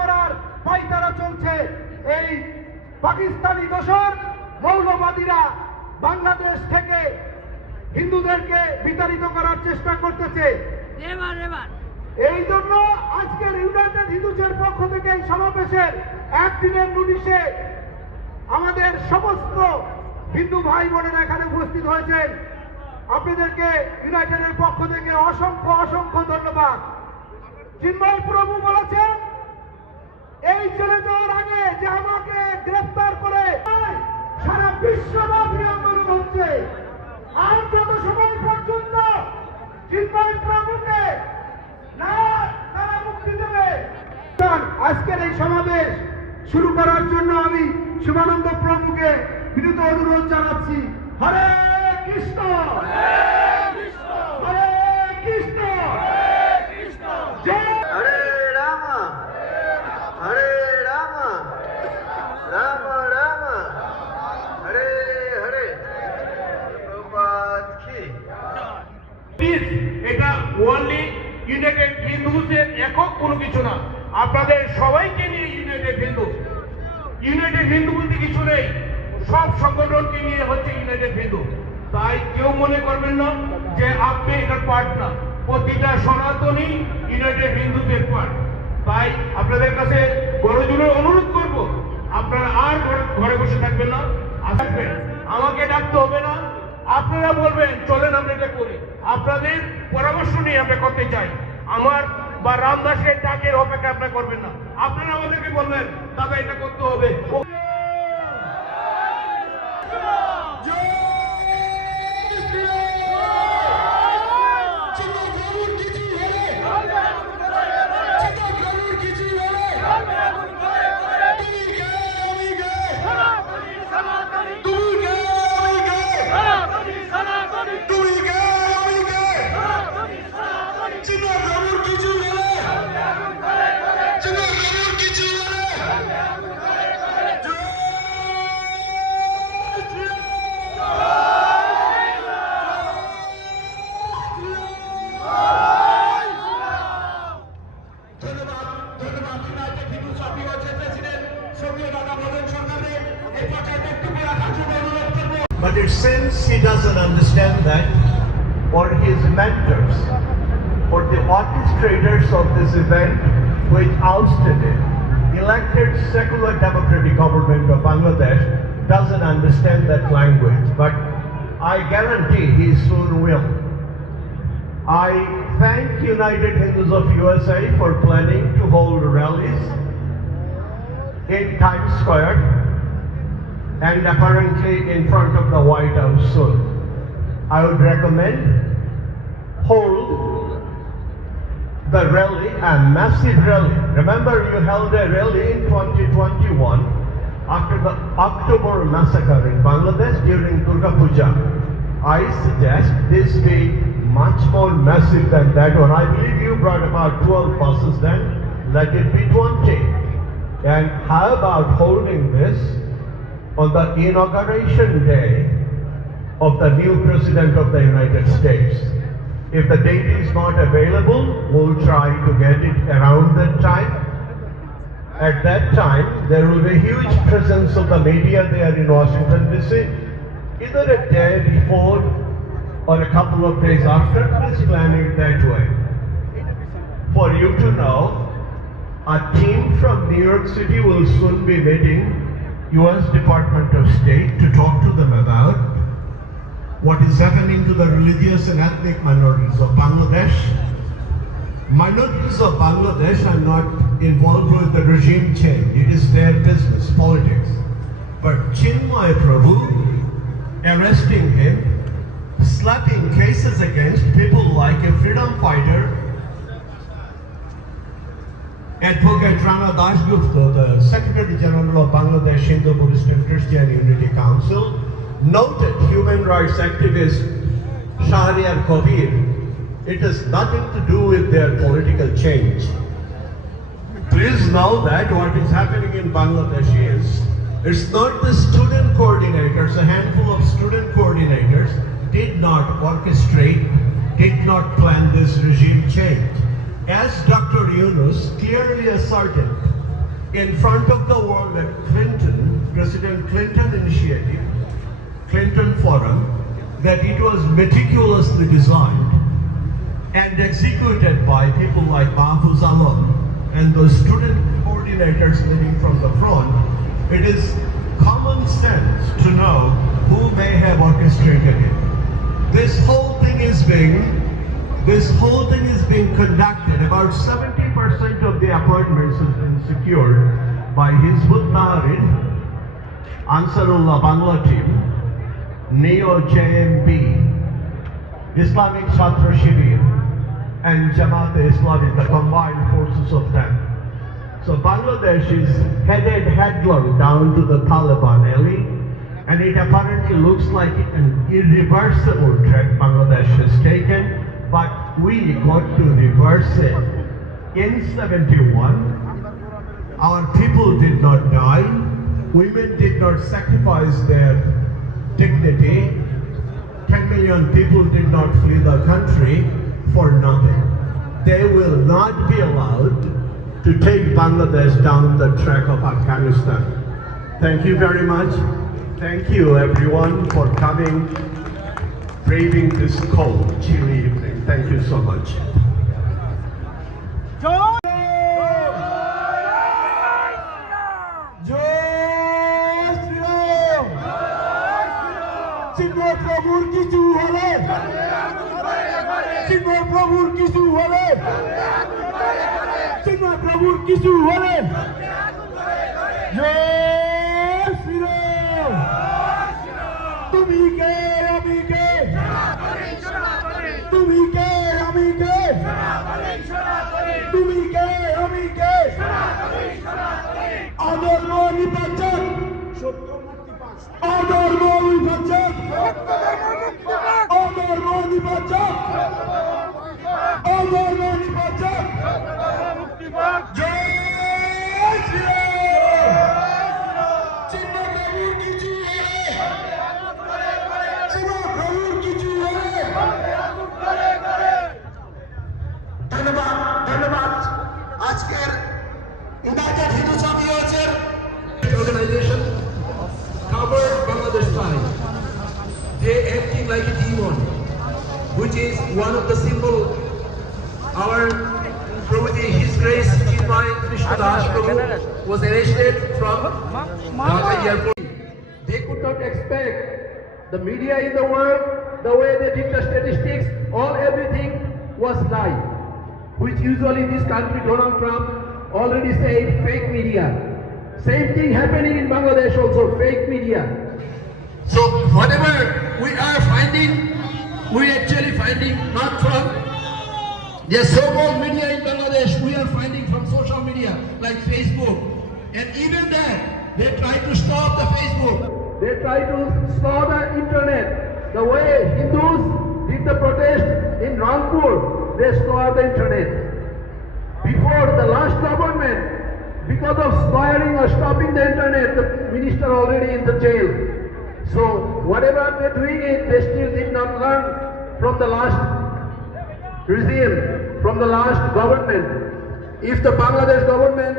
করার পাইতারা চলছে। এই পাকিস্তানি দোষর মৌলবাদীরা বাংলাদেশ থেকে হিন্দুদেরকে বিতাড়িত করার চেষ্টা করতেছে। এই জন্য আজকের ইউনাইটেড হিন্দুজের পক্ষ থেকে এই সমাবেশের একদিনের নোটিশে আমাদের সমস্ত হিন্দু ভাই বোনেরা এখানে উপস্থিত হয়েছেন। আপনাদেরকে ইউনাইটেডের পক্ষ থেকে অসংখ্য অসংখ্য ধন্যবাদ। চিন্ময় প্রভু বলেছেন এই চলে যাওয়ার আগে যে আমাকে গ্রেফতার করে সারা বিশ্বব্যাপী আন্দোলন হচ্ছে। আর যত সময় পর্যন্ত চিন্ময় প্রভুকে না তারা মুক্তি দেবে। আজকের এই সমাবেশ শুরু করার জন্য আমি শিবানন্দ প্রভুকে বিনীত অনুরোধ জানাচ্ছি। হরে কৃষ্ণ! হরে কৃষ্ণ জয় হরে রাম হরে রাম রাম রাম হরে হরে প্রভাত কি প্লিজ এটা ওনলি ইউনাইটেড হিন্দুসের একক কোনো কিছু না। আপনাদের সবাইকে নিয়ে ইউনাইটেড হিন্দু ইউনাইটেড হিন্দু বলতে কিছু নেই। সব সংগঠনকে নিয়ে হচ্ছে ইউনাইটেড হিন্দু তাই কেউ মনে করবেন না যে আপনি এটার পার্ট না। প্রতিটা সনাতনী ইউনাইটেড হিন্দুদের পার্ট তাই আপনাদের কাছে বড়জোরে অনুরোধ করব, আপনারা আর ঘরে- ঘরে বসে থাকবেন না। আসবেন। আমাকে ডাকতে হবে না। আপনারা বলবেন, চলেন আমরা এটা করি। আপনাদের পরামর্শ নিয়ে আমরা করতে চাই। আমার বা রামদাসের ডাকের অপেক্ষা আপনারা করবেন না। আপনারা আমাদেরকে বলবেন, দাদা, এটা করতে হবে। This event, which ousted it. elected secular democratic government of Bangladesh, doesn't understand that language. But I guarantee he soon will. I thank United Hindus of USA for planning to hold rallies in Times Square and apparently in front of the White House soon. I would recommend hold the rally, a massive rally. Remember you held a rally in 2021 after the October massacre in Bangladesh during Durga Puja. I suggest this be much more massive than that one. I believe you brought about 12 buses then. Let it be 20. And how about holding this on the inauguration day of the new President of the United States. If the date is not available, we'll try to get it around that time. At that time, there will be a huge presence of the media there in Washington DC, either a day before or a couple of days after. Please plan it that way. For you to know, a team from New York City will soon be meeting US Department of State to talk to them about what is happening to the religious and ethnic minorities of Bangladesh. Minorities of Bangladesh are not involved with the regime change. It is their business, politics. But Chinmay Prabhu arresting him, slapping cases against people like a freedom fighter Advocate Rana Dasgupta, the Secretary General of Bangladesh Hindu Buddhist and Christian Unity Council, noted human rights activist Shahriar Kabir. It has nothing to do with their political change. Please know that what is happening in Bangladesh is it's not the student coordinators, a handful of student coordinators did not orchestrate, did not plan this regime change. As Dr. Yunus clearly asserted, in front of the world that Clinton, President Clinton initiative, Clinton Forum, that it was meticulously designed and executed by people like Mahfouz Alam and the student coordinators leading from the front, it is common sense to know who may have orchestrated it. This whole thing is being this whole thing is being conducted. About 70% of the appointments has been secured by Hizbut Tahrir, Ansarullah Bangla team, Neo JMB, Islamic Chhatra Shibir, and Jamaat Islami, the combined forces of them. So Bangladesh is headed headlong down to the Taliban alley, and it apparently looks like an irreversible track Bangladesh has taken, but we got to reverse it. In 71, our people did not die, women did not sacrifice their dignity, 10 million people did not flee the country for nothing. They will not be allowed to take Bangladesh down the track of Afghanistan. Thank you very much. Thank you everyone for coming, braving this cold, chilly evening. Thank you so much. Joy! Joy! Joy! প্রভুর কিছু হলে চিন্ময় প্রভুর কিছু হলে চিন্ময় প্রভুর কিছু হলে one of the symbol. Our Prabhuji, His Grace Chinmay Krishna Das Prabhu was arrested from Dhaka airport. They could not expect the media in the world, the way they did the statistics, all everything was lie, which usually this country Donald Trump already said fake media. Same thing happening in Bangladesh also, fake media. So whatever we are finding, we actually finding not from the so-called media in Bangladesh, we are finding from social media like Facebook. And even that, they try to stop the Facebook. They try to stop the internet. The way Hindus did the protest in Ranpur, they stopped the internet. Before the last government, because of squaring or stopping the internet, the minister already in the jail. So whatever they're doing it, they still did not learn from the last regime, from the last government. If the Bangladesh government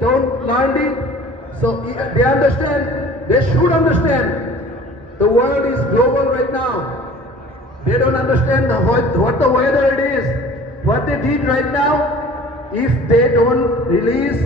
don't learn it, so they understand, they should understand, the world is global right now. They don't understand the, what, the weather it is. What they did right now, if they don't release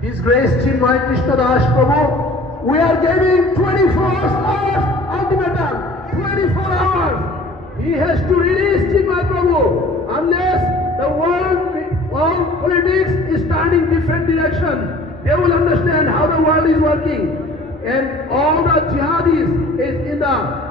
His Grace Chinmay Krishna Das Prabhu, we are giving 24 hours ultimatum. 24 hours. He has to release Chinmay Prabhu unless the world, world politics is turning different direction. They will understand how the world is working. And all the jihadis is in the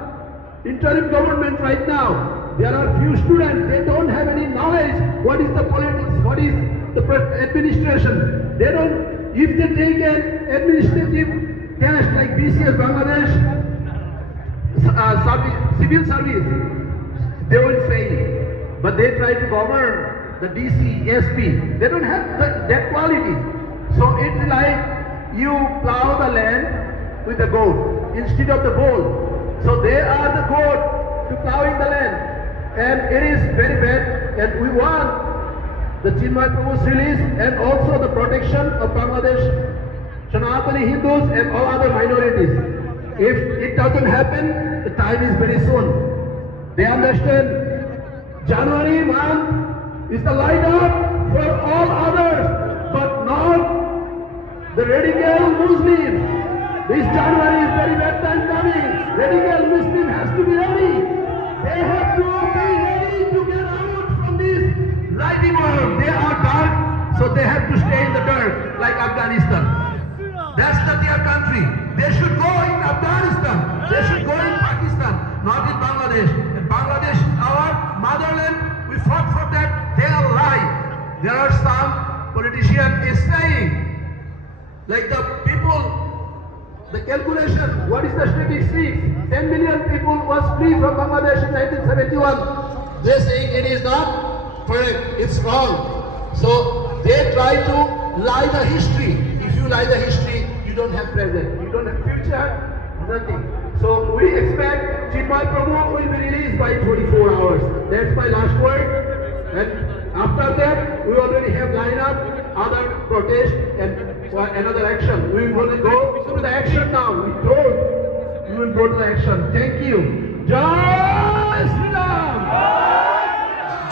interim government right now. There are few students, they don't have any knowledge what is the politics, what is the administration. They don't, if they take an administrative test like BCS Bangladesh, uh, service, civil service, they will fail. But they try to govern the DC, SP. They don't have the, that quality. So it's like you plow the land with the goat instead of the bull. So they are the goat to plowing the land. And it is very bad. And we want the Chinmay Prabhu's release and also the protection of Bangladesh Sanatani Hindus and all other minorities. If it doesn't happen, the time is very soon. They understand January month is the light up for all others, but not the radical Muslim. This January is very bad time coming. Radical Muslim has to be ready. They have to be ready to get out from this lighting world. They are dark, so they have to stay in the dirt like Afghanistan. That's not their country. They should go in Afghanistan. They should go in Pakistan, not in Bangladesh. Bangladesh, our motherland, we fought for that. They are lie. There are some politician is saying, like the people, the calculation, what is the statistics? 10 million people was free from Bangladesh in 1971. They saying it is not correct, it's wrong. So they try to lie the history. If you lie the history, you don't have present, you don't have future, nothing. So we expect Chinmay Prabhu will be released by 24 hours. That's my last word. And after that, we already have lined up other protest and for another action. We will go to the action now. We told we will go to the action. Thank you. Jai Sri Ram.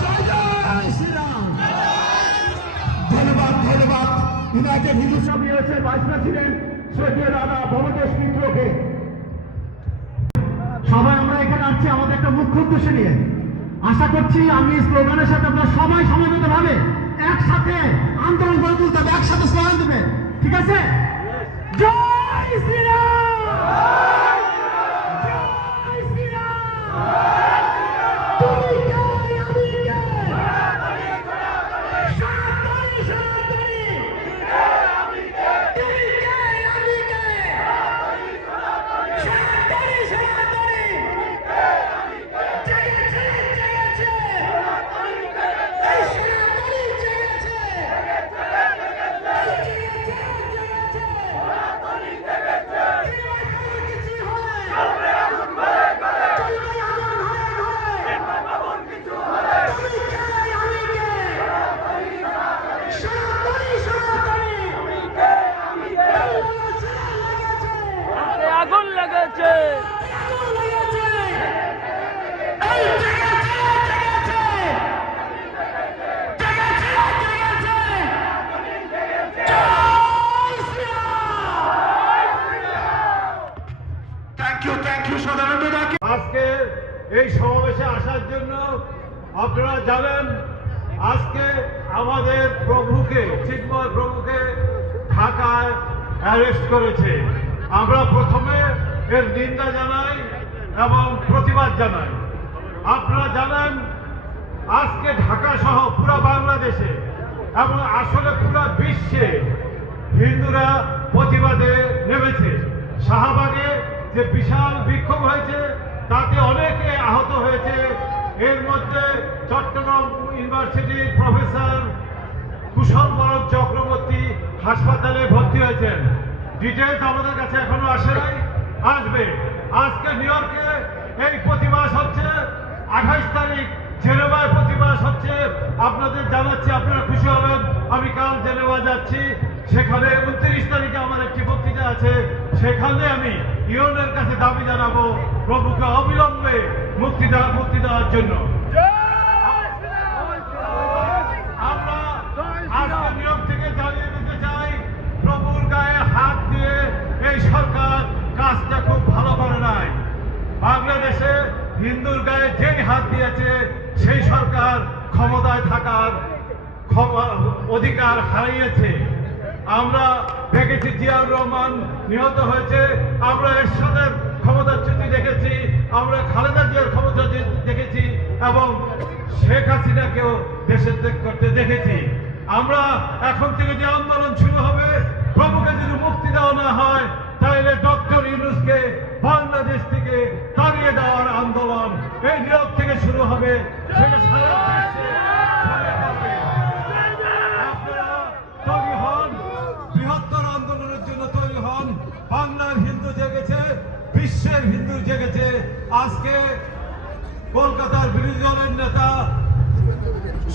Jai Jai Sri Ram. ধন্যবাদ ধন্যবাদ United Hindu সমিতির vice president Syed দাদা ভবদেশ মিত্রকে সবাই আমরা এখানে আসছি আমাদের একটা মুখ্য উদ্দেশ্য নিয়ে। আশা করছি আমি স্লোগানের সাথে আপনারা সবাই সমবেত ভাবে একসাথে আন্দোলন করে তুলতে হবে, একসাথে স্লোগান দেবে। ঠিক আছে? জয় শ্রীরাম! এই সমাবেশে আসার জন্য আপনারা জানেন আজকে আমাদের প্রভুকে চিন্ময় প্রভুকে ঢাকায় অ্যারেস্ট করেছে। আমরা প্রথমে এর নিন্দা জানাই এবং প্রতিবাদ জানাই। আপনারা জানেন, আজকে ঢাকা সহ পুরো বাংলাদেশে এবং আসলে পুরো বিশ্বে হিন্দুরা প্রতিবাদে নেমেছে। শাহবাগে যে বিশাল বিক্ষোভ হয়েছে তাতে অনেকে আহত হয়েছে। এর মধ্যে চট্টগ্রাম ইউনিভার্সিটির প্রফেসর কুশল বরণ চক্রবর্তী হাসপাতালে ভর্তি হয়েছেন। ডিটেলস আমাদের কাছে এখনও আসে নাই, আসবে। আজকে নিউ ইয়র্কে এই প্রতিবাস হচ্ছে আঠাইশ তারিখ জেনেভায় প্রতিবাস হচ্ছে। আপনাদের জানাচ্ছি, আপনারা খুশি হবেন। আমি কাল জেনেভা যাচ্ছি। সেখানে উনত্রিশ তারিখে আমার একটি বক্তৃতা আছে। সেখানে আমি ইউনের কাছে দাবি জানাব প্রভুকে অবিলম্বে মুক্তি দেওয়া মুক্তি দেওয়ার জন্য। সরকার কাজটা খুব ভালো করে নাই বাংলাদেশে হিন্দুর গায়ে যেই হাত দিয়েছে, সেই সরকার ক্ষমতায় থাকার অধিকার হারিয়েছে। আমরা দেখেছি জিয়াউর রহমান নিহত হয়েছে। আমরা এরশাদের ক্ষমতাচ্যুতি দেখেছি, আমরা খালেদা জিয়ার ক্ষমতাচ্যুতি দেখেছি এবং শেখ হাসিনাকেও দেশের ত্যাগ করতে দেখেছি। আমরা এখন থেকে যে আন্দোলন শুরু হবে, প্রভুকে যদি মুক্তি দেওয়া না হয়, তাহলে ডক্টর ইউনুসকে বাংলাদেশ থেকে তাড়িয়ে দেওয়ার আন্দোলন এই নিয়োগ থেকে শুরু হবে। সেটা সারা জেগেছে আজকে কলকাতার বিরোধী দলের নেতা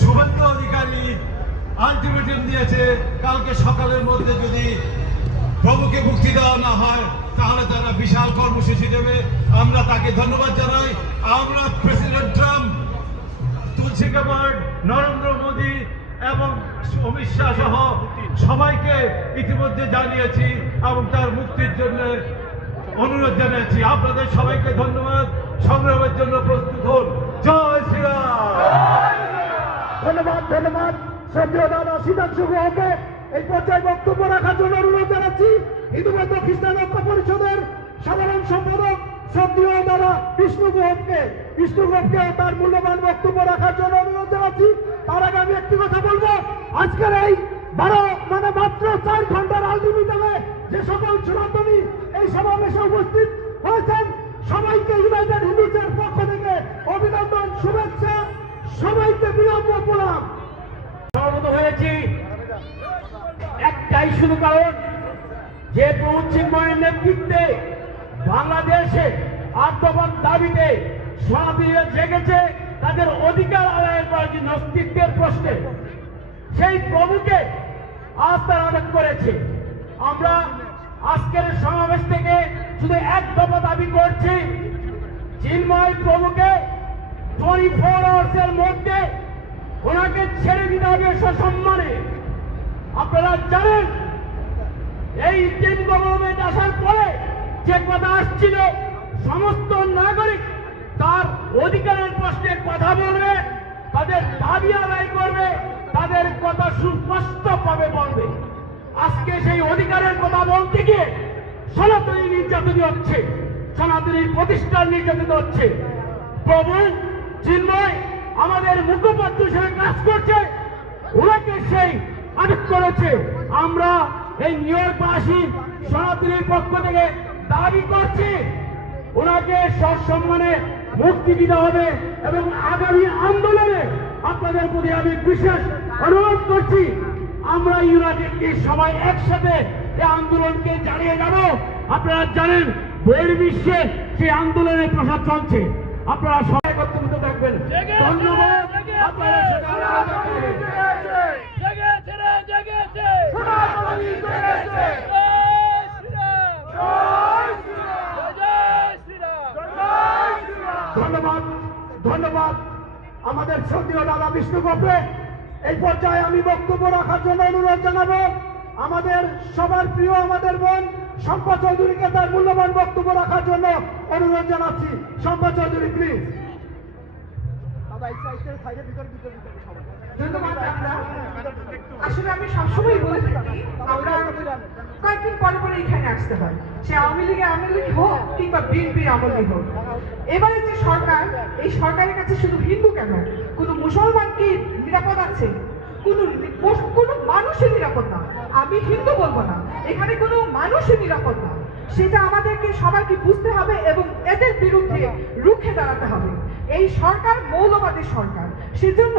শুভেন্দু অধিকারী আলটিমেটাম দিয়েছে, কালকে সকালের মধ্যে যদি প্রভুকে মুক্তি দেওয়া না হয়, তাহলে তারা বিশাল কর্মসূচি দেবে। আমরা তাকে ধন্যবাদ জানাই। আমরা president Trump, Tulsi Gabbard Narendra Modi এবং অমিত শাহ সহ সবাইকে ইতিমধ্যে জানিয়েছি এবং তার মুক্তির জন্য অনুরোধ জানাচ্ছি আপনাদের সবাইকে ধন্যবাদ। সংগ্রামের জন্য প্রস্তুত হন। জয় শ্রীরাম ধন্যবাদ ধন্যবাদ। শ্রদ্ধেয় দাদা এই পর্যায়ে বক্তব্য রাখার জন্য অনুরোধ জানাচ্ছি। হিন্দু বৌদ্ধ খ্রিস্টান ঐক্য পরিষদের সাধারণ সম্পাদক শ্রদ্ধেয় দাদা বিষ্ণু গুহকে বিষ্ণু গুহকে তার মূল্যবান বক্তব্য রাখার জন্য অনুরোধ জানাচ্ছি। তার আগে আমি একটি কথা বলব। আজকের এই বারো মানে মাত্র চার ঘণ্টার আলটিমেটামে যে সকল সনাতনী এই সমাবেশে উপস্থিত হয়েছেন, সবাইকে ইউনাইটেড হিন্দুসের পক্ষ থেকে অভিনন্দন, শুভেচ্ছা, সবাইকে বিনম্র প্রণাম। সমবেত হয়েছি। একটাই শুধু কারণ যে চিন্ময়ের নেতৃত্বে বাংলাদেশে আত্মবান দাবিতে সনাতনীরা জেগেছে, তাদের অধিকার আদায়ের করার জন্য অস্তিত্বের প্রশ্নে, সেই প্রভুকে আস্থা আদান করেছে। আমরা আজকের সমাবেশ থেকে শুধু এক দফা দাবি করছি চিন্ময় প্রভুকে টোয়েন্টি ফোর আওয়ার্সের মধ্যে ওনাকে ছেড়ে দিতে হবে সসম্মানে। আপনারা জানেন, এই তিন গভর্নমেন্ট আসার পরে যে কথা আসছিল, সমস্ত নাগরিক তার অধিকারের প্রশ্নে কথা বলবে, তাদের দাবি আদায় করবে, তাদের কথা সুস্পষ্টভাবে বলবে। আজকে সেই অধিকারের কথা বলতে গিয়ে সনাতনী নির্যাতন হচ্ছে সনাতনীর প্রতিষ্ঠান নির্যাতিত হচ্ছে। প্রভু, চিন্ময় আমাদের মুখপাত্র হিসেবে কাজ করছে, ওনাকে সেই আটক করেছে। আমরা এই নিউ ইয়র্কবাসী সনাতনীর পক্ষ থেকে দাবি করছি, ওনাকে সসম্মানে মুক্তি দিতে হবে এবং আগামী আন্দোলনে আপনাদের প্রতি আমি বিশেষ অনুরোধ করছি। আমরা ইউনাইটেড কি সবাই একসাথে এই আন্দোলনকে চালিয়ে যাব। আপনারা জানেন বইয়ের বিশ্বে সেই আন্দোলনের প্রসার চলছে। আপনারা সবাই কর্তব্য থাকবেন। ধন্যবাদ। আপনারা ধন্যবাদ। ধন্যবাদ। আমাদের শ্রদ্ধেয় দাদা বিষ্ণু গোপে। এই পর্যায়ে আমি বক্তব্য রাখার জন্য অনুরোধ জানাব। আমাদের সবার প্রিয় আমাদের বোন শম্পা চৌধুরীকে তার মূল্যবান বক্তব্য রাখার জন্য অনুরোধ জানাচ্ছি। শম্পা চৌধুরী প্লিজ ধন্যবাদ আসলে আমি সবসময় বলে থাকি আমরা কয়েকদিন পরে পরে এখানে আসতে হয়। সে আওয়ামী লীগে আওয়ামী লীগ হোক কিংবা বিএনপির আওয়ামী লীগ হোক। এবারে যে সরকার এই সরকারের কাছে শুধু হিন্দু কেন? কোনো মুসলমান কি নিরাপদ আছে? কোনো কোনো মানুষের নিরাপদ না। আমি হিন্দু বলব না। এখানে কোনো মানুষের নিরাপদ না। সেটা আমাদেরকে সবাইকে বুঝতে হবে এবং এদের বিরুদ্ধে রুখে দাঁড়াতে হবে। এই সরকার মৌলবাদী সরকার। সেজন্য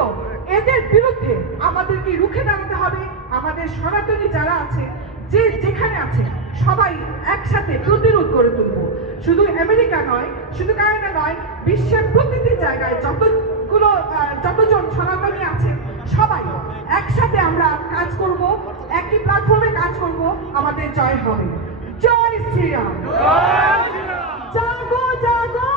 এদের বিরুদ্ধে আমাদেরকে রুখে দাঁড়াতে হবে। আমাদের সনাতনী যারা আছে, যে যেখানে আছে, সবাই একসাথে প্রতিরোধ করে তুলব। শুধু আমেরিকা নয়, শুধু কানাডা নয়, বিশ্বের প্রতিটি জায়গায় যতগুলো আহ, যতজন সনাতনী আছে সবাই একসাথে আমরা কাজ করব একই প্ল্যাটফর্মে কাজ করব আমাদের জয় হবে। জয় শ্রীরাম। জাগো জাগো।